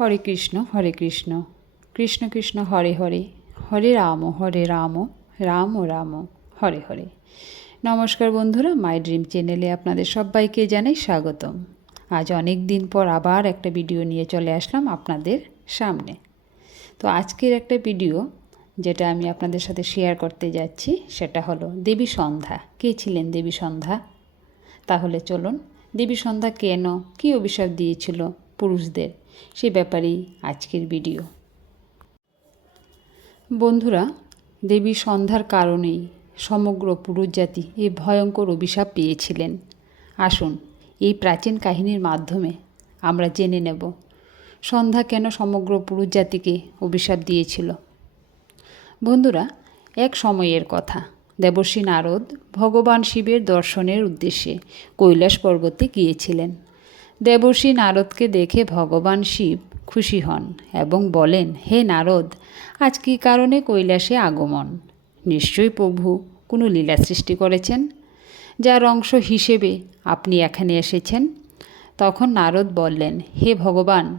হরে কৃষ্ণ হরে কৃষ্ণ। কৃষ্ণ কৃষ্ণ, হরে হরে। হরে রাম হরে রাম রাম রাম, হরে হরে। নমস্কার বন্ধুরা, my dream চ্যানেলে আপনাদের সবাইকে জানাই স্বাগতম। আজ অনেক দিন পর আবার একটা ভিডিও নিয়ে চলে আসলাম আপনাদের সামনে। তো আজকের একটা ভিডিও যেটা আমি আপনাদের সাথে শেয়ার করতে যাচ্ছি, সেটা হলো দেবী সন্ধ্যা। কে ছিলেন দেবী সন্ধ্যা? তাহলে চলুন, দেবী সন্ধ্যা কেন, কী অভিশাপ দিয়েছিল পুরুষদের? সে ব্যাপারেই আজকের ভিডিও। বন্ধুরা, দেবী সন্ধ্যার কারণেই সমগ্র পুরুষ জাতি এই ভয়ঙ্কর অভিশাপ পেয়েছিলেন। আসুন, এই প্রাচীন কাহিনীর মাধ্যমে আমরা জেনে নেব সন্ধ্যা কেন সমগ্র পুরুষ জাতিকে অভিশাপ দিয়েছিল। বন্ধুরা, এক সময়ের কথা। দেবর্ষী নারদ ভগবান শিবের দর্শনের উদ্দেশ্যে কৈলাস পর্বতে গিয়েছিলেন। দেবর্ষী নারদকে দেখে ভগবান শিব খুশি হন এবং বলেন, হে নারদ, আজ কী কারণে কৈলাসে আগমন? নিশ্চয়ই প্রভু কোনো লীলা সৃষ্টি করেছেন, যার অংশ হিসেবে আপনি এখানে এসেছেন? তখন নারদ বললেন, হে ভগবান,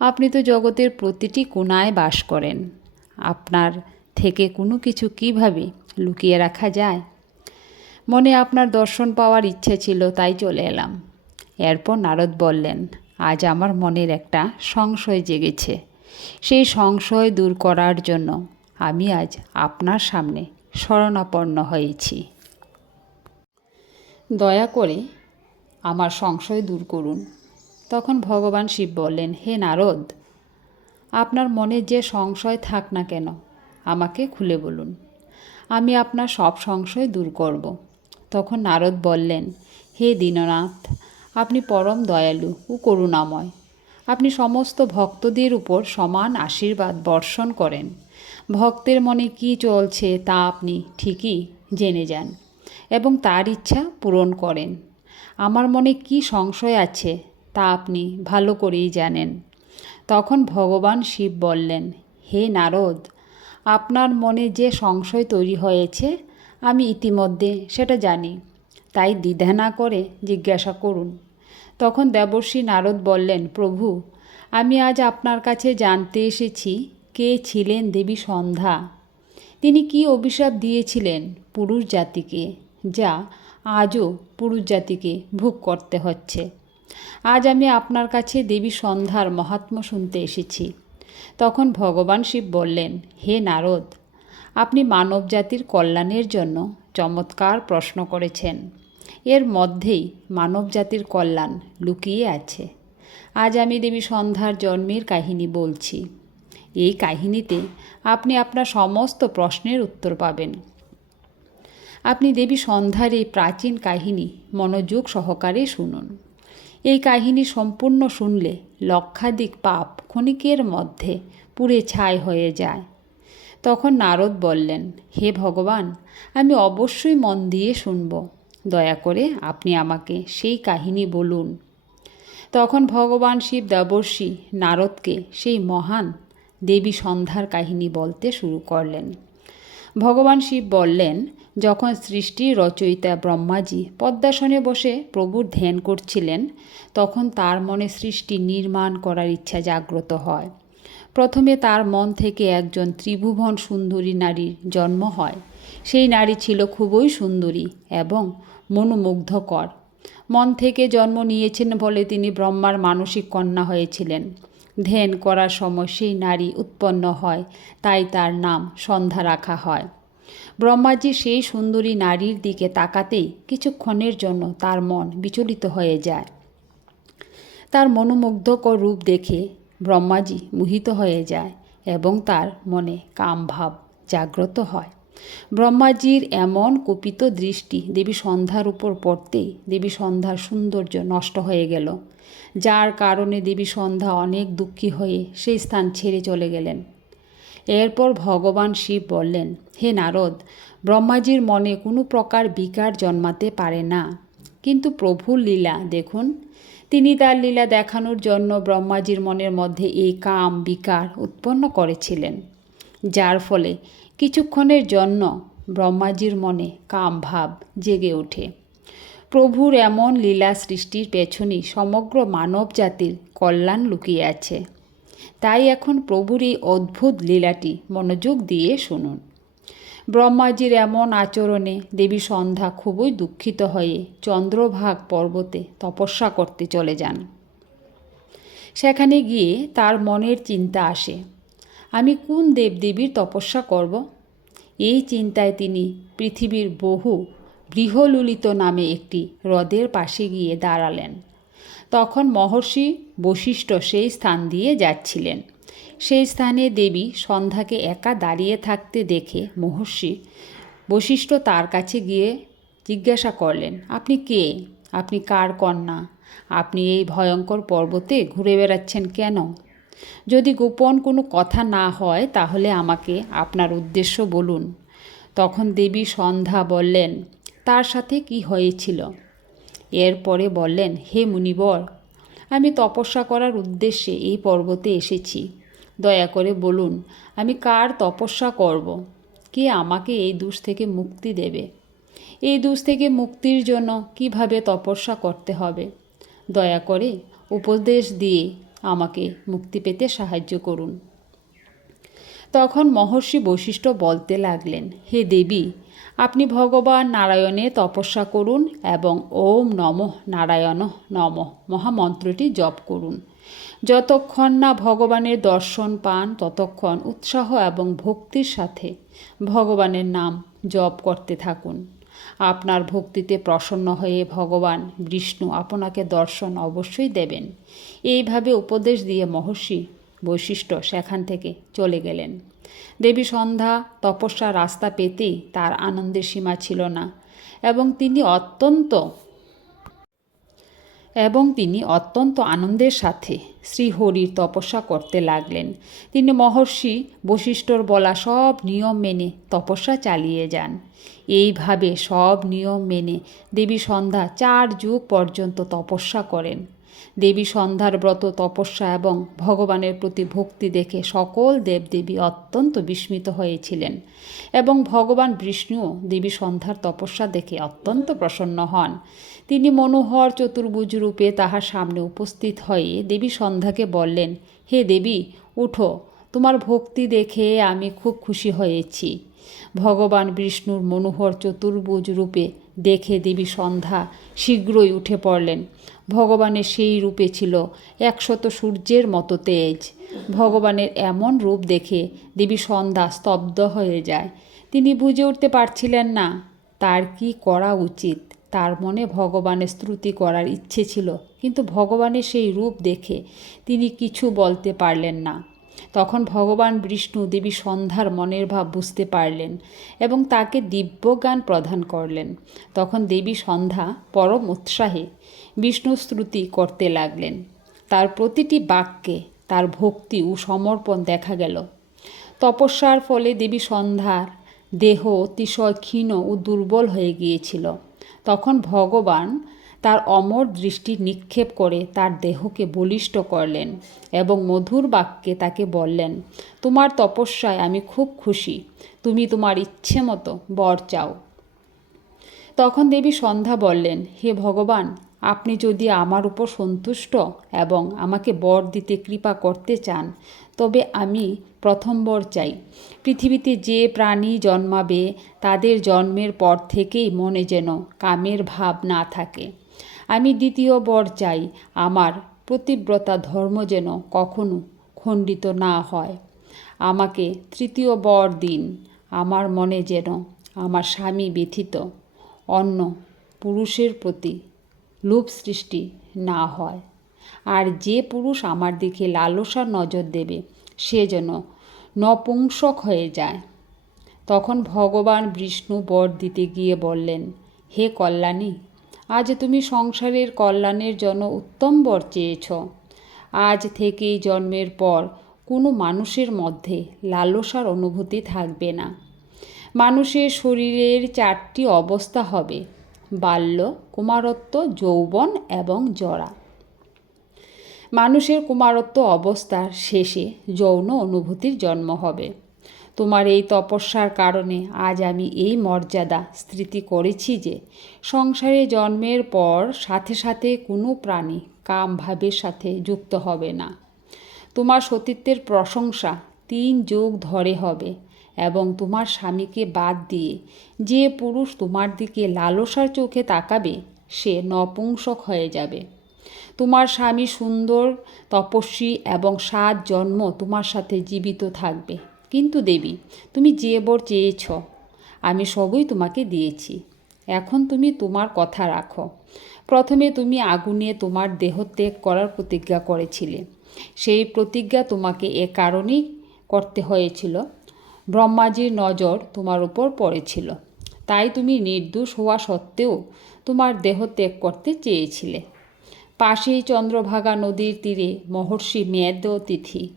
আপনি তো জগতের প্রতিটি কোনায় বাস করেন। আপনার থেকে কোনো কিছু কীভাবে লুকিয়ে রাখা যায়? মনে আপনার দর্শন পাওয়ার ইচ্ছে ছিল, তাই চলে এলাম। এরপর নারদ বললেন, আজ আমার মনের একটা সংশয় জেগেছে। সেই সংশয় দূর করার জন্য আমি আজ আপনার সামনে শরণাপন্ন হয়েছি। দয়া করে আমার সংশয় দূর করুন। তখন ভগবান শিব বললেন, হে নারদ, আপনার মনে যে সংশয় থাক না কেন, আমাকে খুলে বলুন। আমি আপনার সব সংশয় দূর করব। তখন নারদ বললেন, হে দীননাথ আপনি পরম দয়ালু ও করুণাময়। আপনি সমস্ত ভক্তদের উপর সমান আশীর্বাদ বর্ষণ করেন। ভক্তের মনে কি চলছে তা আপনি ঠিকই জেনে যান এবং তার ইচ্ছা পূরণ করেন। আমার মনে কি সংশয় আছে তা আপনি ভালো করেই জানেন। তখন ভগবান শিব বললেন, হে নারদ, আপনার মনে যে সংশয় তৈরি হয়েছে, আমি ইতিমধ্যে সেটা জানি। তাই দ্বিধা না করে জিজ্ঞাসা করুন। তখন দেবর্ষী নারদ বললেন, প্রভু, আমি আজ আপনার কাছে জানতে এসেছি কে ছিলেন দেবী সন্ধ্যা। তিনি কি অভিশাপ দিয়েছিলেন পুরুষ জাতিকে, যা আজও পুরুষ জাতিকে ভোগ করতে হচ্ছে। আজ আমি আপনার কাছে দেবী সন্ধ্যার মহাত্ম শুনতে এসেছি। তখন ভগবান শিব বললেন, হে নারদ, আপনি মানব জাতির কল্যাণের জন্য চমৎকার প্রশ্ন করেছেন। এর মধ্যেই মানব জাতির কল্যাণ লুকিয়ে আছে। আজ আমি দেবী সন্ধ্যার জন্মের কাহিনী বলছি। এই কাহিনীতে আপনি আপনার সমস্ত প্রশ্নের উত্তর পাবেন। আপনি দেবী সন্ধ্যার এই প্রাচীন কাহিনী মনোযোগ সহকারে শুনুন। এই কাহিনী সম্পূর্ণ শুনলে লক্ষাধিক পাপ ক্ষণিকের মধ্যে পুড়ে ছাই হয়ে যায়। তখন নারদ বললেন, হে ভগবান, আমি অবশ্যই মন দিয়ে শুনব। দয়া করে আপনি আমাকে সেই কাহিনী বলুন। তখন ভগবান শিব দেবর্ষী নারদকে সেই মহান দেবী সন্ধ্যার কাহিনী বলতে শুরু করলেন। ভগবান শিব বললেন, যখন সৃষ্টির রচয়িতা ব্রহ্মাজি পদ্মাসনে বসে প্রভুর ধ্যান করছিলেন, তখন তার মনে সৃষ্টি নির্মাণ করার ইচ্ছা জাগ্রত হয়। প্রথমে তার মন থেকে একজন ত্রিভুবন সুন্দরী নারীর জন্ম হয়। সেই নারী ছিল খুবই সুন্দরী এবং মনোমুগ্ধকর। মন থেকে জন্ম নিয়েছেন বলে তিনি ব্রহ্মার মানসিক কন্যা হয়েছিলেন। ধ্যান করার সময় সেই নারী উৎপন্ন হয়, তাই তার নাম সন্ধ্যা রাখা হয়। ব্রহ্মাজি সেই সুন্দরী নারীর দিকে তাকাতেই কিছুক্ষণের জন্য তার মন বিচলিত হয়ে যায়। তার মনোমুগ্ধকর রূপ দেখে ব্রহ্মাজি মোহিত হয়ে যায় এবং তার মনে কামভাব জাগ্রত হয়। ব্রহ্মাজির এমন কুপিত দৃষ্টি দেবী সন্ধ্যার উপর পড়তেই দেবী সন্ধ্যার সৌন্দর্য নষ্ট হয়ে গেল। যার কারণে দেবী সন্ধ্যা অনেক দুঃখী হয়ে সেই স্থান ছেড়ে চলে গেলেন। এরপর ভগবান শিব বললেন, হে নারদ, ব্রহ্মাজির মনে কোনো প্রকার বিকার জন্মাতে পারে না। কিন্তু প্রভুর লীলা দেখুন, তিনি তার লীলা দেখানোর জন্য ব্রহ্মাজির মনের মধ্যে এই কাম বিকার উৎপন্ন করেছিলেন। যার ফলে কিছুক্ষণের জন্য ব্রহ্মাজির মনে কাম ভাব জেগে ওঠে। প্রভুর এমন লীলা সৃষ্টির পেছনেই সমগ্র মানব জাতির কল্যাণ লুকিয়ে আছে। তাই এখন প্রভুর এই অদ্ভুত লীলাটি মনোযোগ দিয়ে শুনুন। ব্রহ্মাজির এমন আচরণে দেবী সন্ধ্যা খুবই দুঃখিত হয়ে চন্দ্রভাগ পর্বতে তপস্যা করতে চলে যান। সেখানে গিয়ে তার মনের চিন্তা আসে। আমি কোন দেবদেবীর তপস্যা করব? এই চিন্তায় তিনি পৃথিবীর বহু বৃহলুলিত নামে একটি হ্রদের পাশে গিয়ে দাঁড়ালেন। তখন মহর্ষি বশিষ্ঠ সেই স্থান দিয়ে যাচ্ছিলেন। সেই স্থানে দেবী সন্ধ্যাকে একা দাঁড়িয়ে থাকতে দেখে মহর্ষি বশিষ্ঠ তার কাছে গিয়ে জিজ্ঞাসা করলেন, আপনি কে? আপনি কার কন্যা? আপনি এই ভয়ঙ্কর পর্বতে ঘুরে বেড়াচ্ছেন কেন? যদি গোপন কোনো কথা না হয়, তাহলে আমাকে আপনার উদ্দেশ্য বলুন। তখন দেবী সন্ধ্যা বললেন, তার সাথে কি হয়েছিল? এরপরে বললেন, হে মুনিবর, আমি তপস্যা করার উদ্দেশ্যে এই পর্বতে এসেছি। দয়া করে বলুন, আমি কার তপস্যা করব? কে আমাকে এই দুষ থেকে মুক্তি দেবে? এই দুষ থেকে মুক্তির জন্য কীভাবে তপস্যা করতে হবে? দয়া করে উপদেশ দিয়ে আমাকে মুক্তি পেতে সাহায্য করুন। তখন মহর্ষি বৈশিষ্ট্য বলতে লাগলেন, হে দেবী, আপনি ভগবান নারায়ণে তপস্যা করুন এবং ওম নম নারায়ণ নম মহামন্ত্রটি জপ করুন। যতক্ষণ না ভগবানের দর্শন পান, ততক্ষণ উৎসাহ এবং ভক্তির সাথে ভগবানের নাম জপ করতে থাকুন। আপনার ভক্তিতে প্রসন্ন হয়ে ভগবান বিষ্ণু আপনাকে দর্শন অবশ্যই দেবেন। এইভাবে উপদেশ দিয়ে মহর্ষি বৈশিষ্ট্য সেখান থেকে চলে গেলেন। দেবী সন্ধ্যা তপস্যা রাস্তা পেতেই তার আনন্দের সীমা ছিল না এবং তিনি অত্যন্ত এবং তিনি অত্যন্ত আনন্দের সাথে শ্রীহরির তপস্যা করতে লাগলেন। তিনি মহর্ষি বশিষ্ঠর বলা সব নিয়ম মেনে তপস্যা চালিয়ে যান। এইভাবে সব নিয়ম মেনে দেবী সন্ধ্যা চার যুগ পর্যন্ত তপস্যা করেন। দেবী সন্ধ্যার ব্রত, তপস্যা এবং ভগবানের প্রতি ভক্তি দেখে সকল দেবদেবী অত্যন্ত বিস্মিত হয়েছিলেন এবং ভগবান বিষ্ণুও দেবী সন্ধ্যার তপস্যা দেখে অত্যন্ত প্রসন্ন হন। তিনি মনোহর চতুর্ভুজ রূপে তাহার সামনে উপস্থিত হয়ে দেবী সন্ধ্যাকে বললেন, হে দেবী, উঠো, তোমার ভক্তি দেখে আমি খুব খুশি হয়েছি। ভগবান বিষ্ণুর মনোহর চতুর্ভুজ রূপে দেখে দেবী সন্ধ্যা শীঘ্রই উঠে পড়লেন। ভগবানের সেই রূপে ছিল একশত সূর্যের মতো তেজ। ভগবানের এমন রূপ দেখে দেবী সন্ধ্যা স্তব্ধ হয়ে যায়। তিনি বুঝে উঠতে পারছিলেন না, তার কি করা উচিত? তার মনে ভগবানের স্তুতি করার ইচ্ছে ছিল, কিন্তু ভগবানের সেই রূপ দেখে তিনি কিছু বলতে পারলেন না। তখন ভগবান বিষ্ণু দেবী সন্ধ্যার মনের ভাব বুঝতে পারলেন এবং তাকে দিব্যজ্ঞান প্রদান করলেন। তখন দেবী সন্ধ্যা পরম উৎসাহে বিষ্ণু স্তুতি করতে লাগলেন। তার প্রতিটি বাক্যে তার ভক্তি ও সমর্পণ দেখা গেল। তপস্যার ফলে দেবী সন্ধ্যার দেহ অতিশয় ক্ষীণ ও দুর্বল হয়ে গিয়েছিল। তখন ভগবান তার অমর দৃষ্টি নিক্ষেপ করে তার দেহকে বলিষ্ঠ করলেন এবং মধুর বাক্যে তাকে বললেন, তোমার তপস্যায় আমি খুব খুশি। তুমি তোমার ইচ্ছে মতো বর চাও। তখন দেবী সন্ধ্যা বললেন, হে ভগবান, আপনি যদি আমার উপর সন্তুষ্ট এবং আমাকে বর দিতে কৃপা করতে চান, তবে আমি প্রথম বর চাই। পৃথিবীতে যে প্রাণী জন্মাবে, তাদের জন্মের পর থেকেই মনে যেন কামের ভাব না থাকে। আমি দ্বিতীয় বর চাই, আমার প্রতিব্রতা ধর্ম যেন কখনো খণ্ডিত না হয়। আমাকে তৃতীয় বর দিন, আমার মনে যেন আমার স্বামী ব্যথিত, অন্য পুরুষের প্রতি লোভ সৃষ্টি না হয়। আর যে পুরুষ আমার দিকে লালসা নজর দেবে, সে যেন নপুংসক হয়ে যায়। তখন ভগবান বিষ্ণু বর দিতে গিয়ে বললেন, হে কল্যাণী আজ তুমি সংসারের কল্যাণের জন্য উত্তম বর চেয়েছ। আজ থেকেই জন্মের পর কোনো মানুষের মধ্যে লালসার অনুভূতি থাকবে না। মানুষের শরীরের চারটি অবস্থা হবে, বাল্য, কুমারত্ব, যৌবন এবং জরা। মানুষের কুমারত্ব অবস্থার শেষে যৌন অনুভূতির জন্ম হবে। তোমার এই তপস্যার কারণে আজ আমি এই মর্যাদা স্মৃতি করেছি যে সংসারে জন্মের পর সাথে সাথে কোনো প্রাণী কাম ভাবের সাথে যুক্ত হবে না। তোমার সতীত্বের প্রশংসা তিন যোগ ধরে হবে এবং তোমার স্বামীকে বাদ দিয়ে যে পুরুষ তোমার দিকে লালসার চোখে তাকাবে, সে নপুংসক হয়ে যাবে। তোমার স্বামী সুন্দর, তপস্বী এবং সাত জন্ম তোমার সাথে জীবিত থাকবে। কিন্তু দেবী, তুমি যে বর চেয়েছ, আমি সবই তোমাকে দিয়েছি। এখন তুমি তোমার কথা রাখো। প্রথমে তুমি আগুনে তোমার দেহ ত্যাগ করার প্রতিজ্ঞা করেছিলে। সেই প্রতিজ্ঞা তোমাকে এ কারণেই করতে হয়েছিল। ব্রহ্মাজির নজর তোমার উপর পড়েছিল। তাই তুমি নির্দোষ হওয়া সত্ত্বেও তোমার দেহ ত্যাগ করতে চেয়েছিলে। পাশেই চন্দ্রভাগা নদীর তীরে মহর্ষি মেয়াদ তিথি।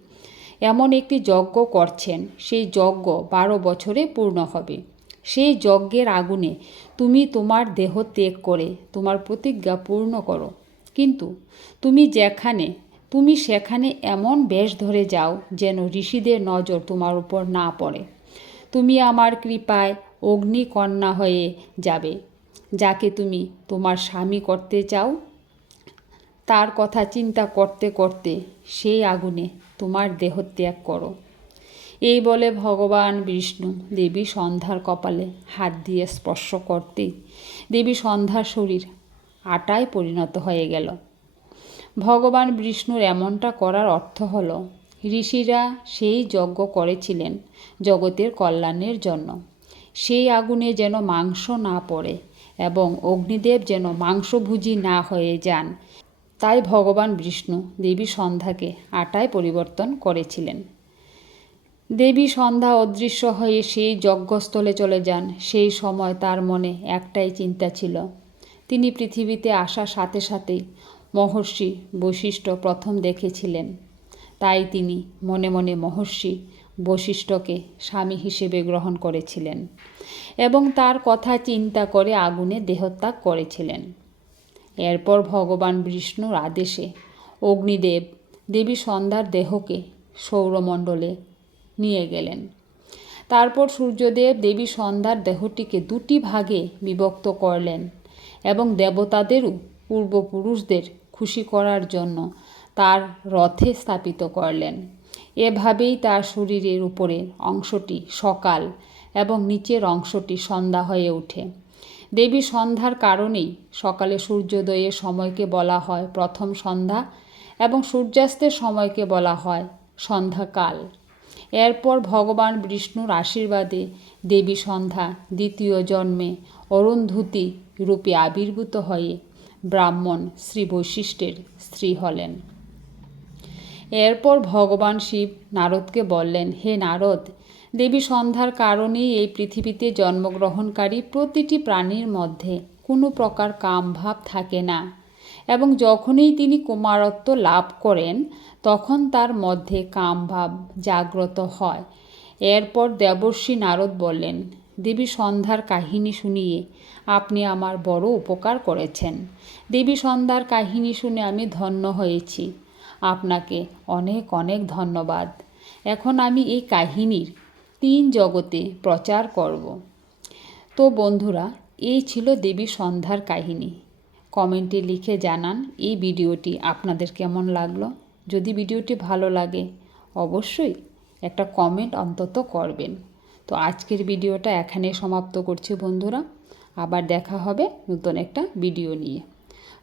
এমন একটি যজ্ঞ করছেন, সেই যজ্ঞ বারো বছরে পূর্ণ হবে। সেই যজ্ঞের আগুনে তুমি তোমার দেহ ত্যাগ করে, তোমার প্রতিজ্ঞা পূর্ণ করো। কিন্তু তুমি যেখানে, তুমি সেখানে এমন বেশ ধরে যাও যেন ঋষিদের নজর তোমার উপর না পড়ে। তুমি আমার কৃপায় অগ্নিকন্যা হয়ে যাবে, যাকে তুমি তোমার স্বামী করতে চাও। তার কথা চিন্তা করতে করতে সেই আগুনে তোমার দেহ ত্যাগ করো। এই বলে ভগবান বিষ্ণু দেবী সন্ধ্যার কপালে হাত দিয়ে স্পর্শ করতেই দেবী সন্ধ্যার শরীর আটায় পরিণত হয়ে গেল। ভগবান বিষ্ণুর এমনটা করার অর্থ হল, ঋষিরা সেই যজ্ঞ করেছিলেন জগতের কল্যাণের জন্য। সেই আগুনে যেন মাংস না পড়ে এবং অগ্নিদেব যেন মাংসভুজি না হয়ে যান। তাই ভগবান বিষ্ণু দেবী সন্ধ্যাকে আটায় পরিবর্তন করেছিলেন। দেবী সন্ধ্যা অদৃশ্য হয়ে সেই যজ্ঞস্থলে চলে যান। সেই সময় তার মনে একটাই চিন্তা ছিল। তিনি পৃথিবীতে আসার সাথে সাথেই মহর্ষি বৈশিষ্ট্য প্রথম দেখেছিলেন। তাই তিনি মনে মনে মহর্ষি বৈশিষ্ট্যকে স্বামী হিসেবে গ্রহণ করেছিলেন এবং তার কথা চিন্তা করে আগুনে দেহত্যাগ করেছিলেন। এরপর ভগবান বিষ্ণুর আদেশে অগ্নিদেব দেবী সন্ধ্যার দেহকে সৌরমণ্ডলে নিয়ে গেলেন। তারপর সূর্যদেব দেবী সন্ধ্যার দেহটিকে দুটি ভাগে বিভক্ত করলেন এবং দেবতাদেরও পূর্বপুরুষদের খুশি করার জন্য তার রথে স্থাপিত করলেন। এভাবেই তার শরীরের উপরের অংশটি সকাল এবং নিচের অংশটি সন্ধ্যা হয়ে ওঠে। দেবী সন্ধ্যার কারণেই সকালে সূর্যোদয়ের সময়কে বলা হয় প্রথম সন্ধ্যা এবং সূর্যাস্তের সময়কে বলা হয় সন্ধ্যাকাল। এরপর ভগবান বিষ্ণুর আশীর্বাদে দেবী সন্ধ্যা দ্বিতীয় জন্মে অরুন্ধুতি রূপে আবির্ভূত হয়ে ব্রাহ্মণ শ্রী বৈশিষ্ট্যের স্ত্রী হলেন। এরপর ভগবান শিব নারদকে বললেন, হে নারদ দেবী সন্ধ্যার কারণেই এই পৃথিবীতে জন্মগ্রহণকারী প্রতিটি প্রাণীর মধ্যে কোনো প্রকার কামভাব থাকে না। এবং যখনই তিনি কুমারত্ব লাভ করেন, তখন তার মধ্যে কামভাব জাগ্রত হয়। এরপর দেবর্ষী নারদ বললেন, দেবী সন্ধ্যার কাহিনী শুনিয়ে আপনি আমার বড় উপকার করেছেন। দেবী সন্ধ্যার কাহিনী শুনে আমি ধন্য হয়েছি। আপনাকে অনেক অনেক ধন্যবাদ। এখন আমি এই কাহিনীর তিন জগতে প্রচার করব। তো বন্ধুরা, এই ছিল দেবী সন্ধ্যার কাহিনী। কমেন্টে লিখে জানান এই ভিডিওটি আপনাদের কেমন লাগল। যদি ভিডিওটি ভালো লাগে, অবশ্যই একটা কমেন্ট অন্তত করবেন। তো আজকের ভিডিওটা এখানে সমাপ্ত করছি বন্ধুরা। আবার দেখা হবে নতুন একটা ভিডিও নিয়ে।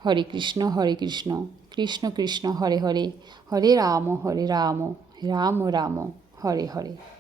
হরে কৃষ্ণ হরে কৃষ্ণ কৃষ্ণ কৃষ্ণ, হরে হরে হরে রাম হরে রাম রাম রাম, হরে হরে।